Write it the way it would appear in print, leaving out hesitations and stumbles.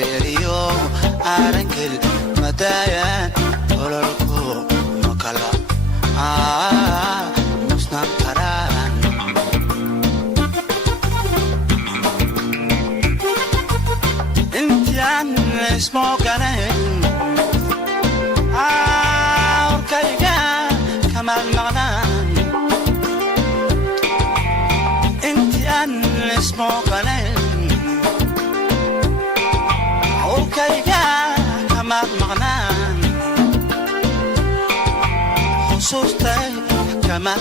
wareeriyo arankil madayan ololko makala musna karan intian smoganen kayga kamal magnan intian smoganen kayga kamal magnan xusustay kamal